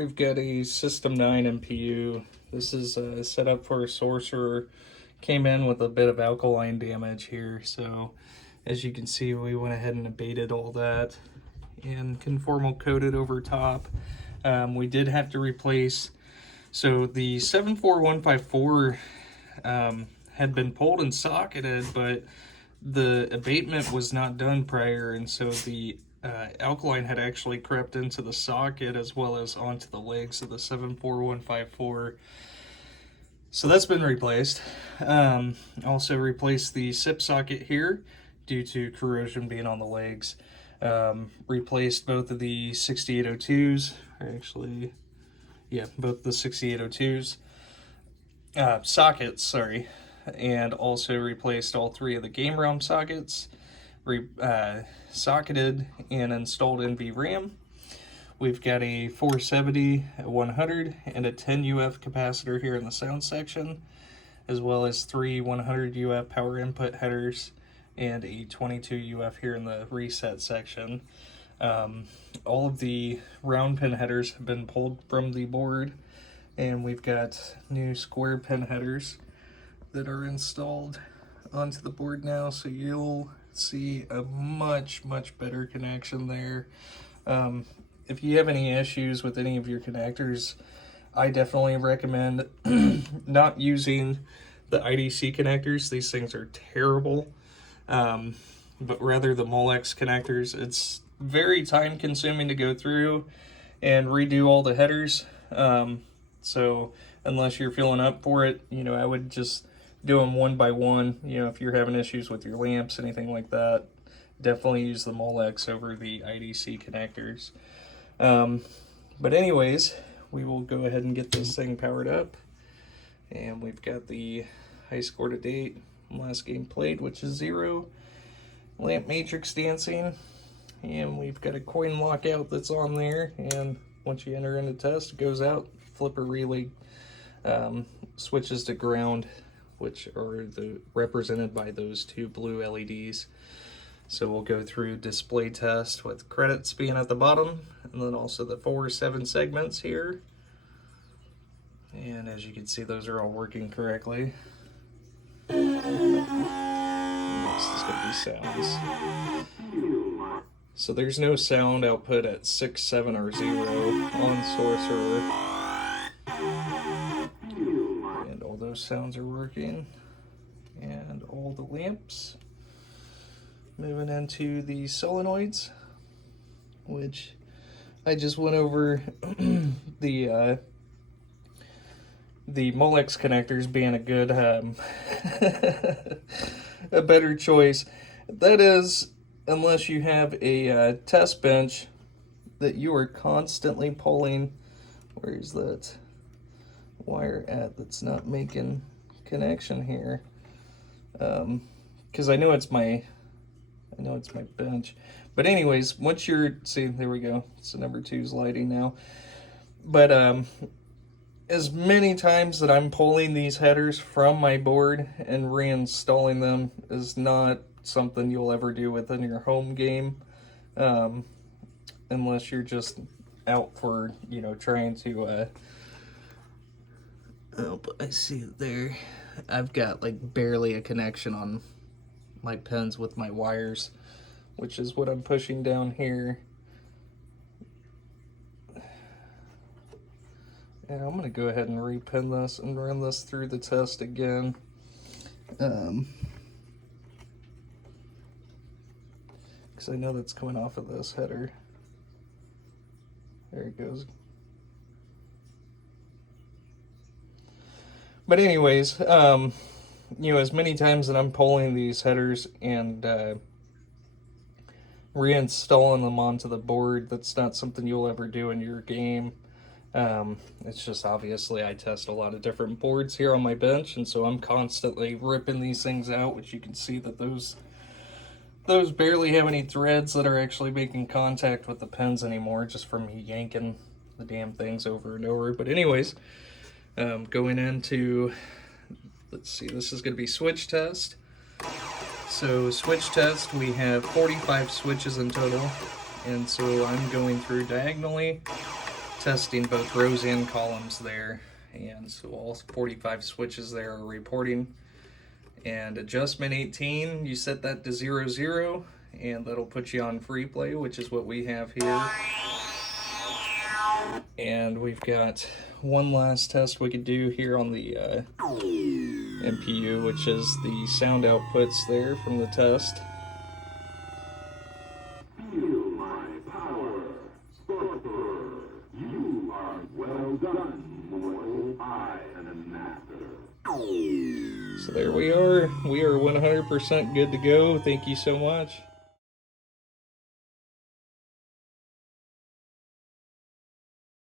we've got a System 9 MPU. This is set up for a Sorcerer. Came in with a bit of alkaline damage here, so as you can see, we went ahead and abated all that and conformal coated over top. We did have to replace, so the 74154 had been pulled and socketed, but the abatement was not done prior, and so the alkaline had actually crept into the socket as well as onto the legs of the 74154. So that's been replaced. Also replaced the SIP socket here due to corrosion being on the legs. Replaced both of the 6802s, or actually, yeah, both the 6802s. Sockets, sorry. And also replaced all three of the game realm sockets. Socketed and installed NV RAM. We've got a 470, a 100, and a 10 UF capacitor here in the sound section, as well as 3 100 UF power input headers and a 22 UF here in the reset section. All of the round pin headers have been pulled from the board, and we've got new square pin headers that are installed onto the board now, so you'll see a much better connection there. If you have any issues with any of your connectors, I definitely recommend not using the IDC connectors. These things are terrible, but rather the Molex connectors. It's very time consuming to go through and redo all the headers, so unless you're feeling up for it, I would just do them one by one. If you're having issues with your lamps, anything like that, definitely use the Molex over the IDC connectors. But anyways, we will go ahead and get this thing powered up. And we've got the high score to date, last game played, which is 0. Lamp matrix dancing. And we've got a coin lockout that's on there. And once you enter into test, it goes out. Flipper relay switches to ground, which are represented by those 2 blue LEDs. So we'll go through display test with credits being at the bottom, and then also the 4-7 segments here. And as you can see, those are all working correctly. Next is going to be sounds. So there's no sound output at 6, 7, or 0 on Sorcerer. And all those sounds are working. And all the lamps. Moving into the solenoids, which I just went over the Molex connectors being a good, a better choice. That is, unless you have a test bench that you are constantly pulling. Where is that wire at that's not making connection here? Because I know it's my bench. But anyways, once you're, see, there we go. So number 2's lighting now. But as many times that I'm pulling these headers from my board and reinstalling them is not something you'll ever do within your home game, unless you're just out for, trying to, oh, I see it there. I've got like barely a connection on my pins with my wires, which is what I'm pushing down here. And I'm going to go ahead and repin this and run this through the test again. Because I know that's coming off of this header. There it goes. But anyways, as many times that I'm pulling these headers and reinstalling them onto the board, that's not something you'll ever do in your game. It's just obviously I test a lot of different boards here on my bench, and so I'm constantly ripping these things out, which you can see that those barely have any threads that are actually making contact with the pins anymore, just from me yanking the damn things over and over. But anyways, going into, let's see, this is going to be switch test. So switch test, we have 45 switches in total, and so I'm going through diagonally testing both rows and columns there. And so all 45 switches there are reporting. And adjustment 18, you set that to 00, and that'll put you on free play, which is what we have here. And we've got one last test we could do here on the MPU, which is the sound outputs there from the test. Feel my power, Sorcerer. You are well done, mortal. I am a master. So there we are. We are 100% good to go. Thank you so much.